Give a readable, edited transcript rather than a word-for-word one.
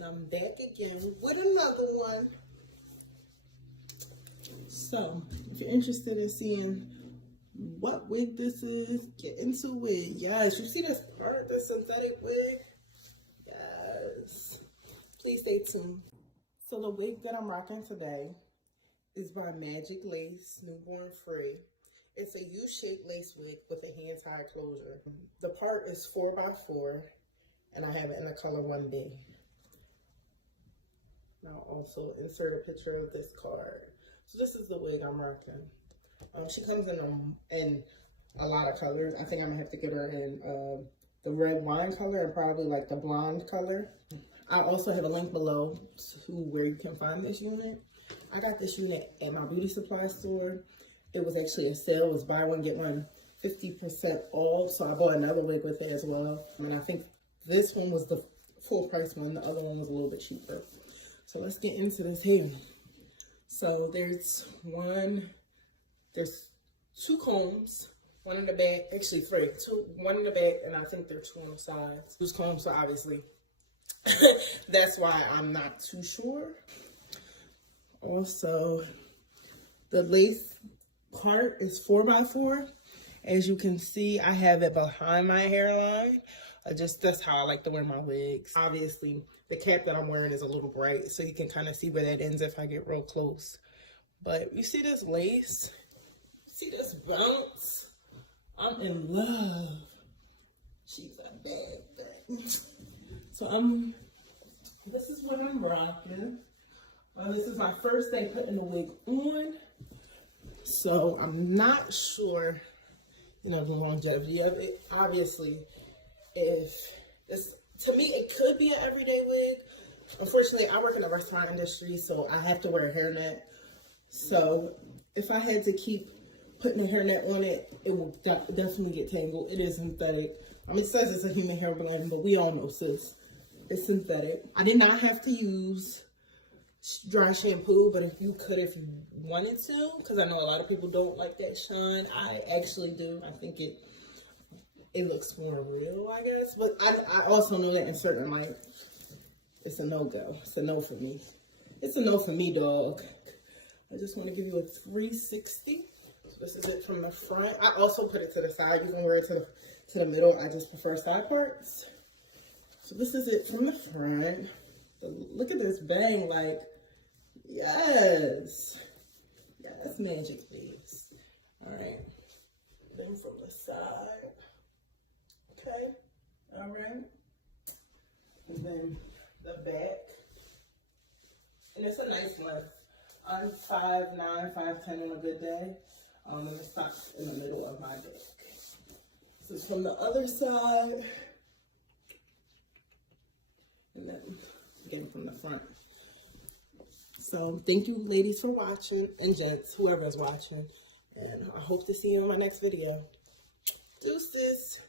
and I'm back again with another one. So, if you're interested in seeing what wig this is, get into it. Yes, you see this part, the synthetic wig? Yes. Please stay tuned. So the wig that I'm rocking today is by Magic Lace, Newborn Free. It's a U-shaped lace wig with a hand-tie closure. The part is 4x4, and I have it in the color 1B. I'll also insert a picture of this card. So this is the wig I'm rocking. She comes in a lot of colors. I think I'm gonna have to get her in the red wine color and probably like the blonde color. I also have a link below to where you can find this unit. I got this unit at my beauty supply store. It was actually a sale. It was buy one, get one 50% off. So I bought another wig with it as well. I mean, I think this one was the full price one. The other one was a little bit cheaper. So let's get into this hair. So there's two combs, one in the back, actually three, one in the back, and I think there are two on the sides. Those combs, so obviously, that's why I'm not too sure. Also, the lace part is 4x4. As you can see, I have it behind my hairline. That's how I like to wear my wigs. Obviously, the cap that I'm wearing is a little bright, so you can kind of see where that ends if I get real close. But you see this lace? See this bounce? I'm in love. She's a bad thing. So this is what I'm rocking. This is my first day putting the wig on. So I'm not sure, the longevity of it. Obviously, to me, it could be an everyday wig. Unfortunately, I work in the restaurant industry, so I have to wear a hairnet. So if I had to keep putting a hairnet on it, it will definitely get tangled. It is synthetic. I mean, it says it's a human hair blend, but we all know, sis, it's synthetic. I did not have to use dry shampoo, but if you wanted to, because I know a lot of people don't like that shine. I actually do. I think it looks more real, I guess. But I also know that in certain light, it's a no-go. It's a no for me. It's a no for me, dog. I just want to give you a 360. So this is it from the front. I also put it to the side. You can wear it to the middle. I just prefer side parts. So this is it from the front. Look at this bang, like, yes. Yes, Magic Lace. All right. Then from the side. Okay. All right. And then the back. And it's a nice length. I'm 5'9", 5'10" on a good day. And it stops in the middle of my back. This is from the other side. And then again from the front. So thank you ladies for watching, and gents, whoever's watching. And I hope to see you in my next video. Deuces.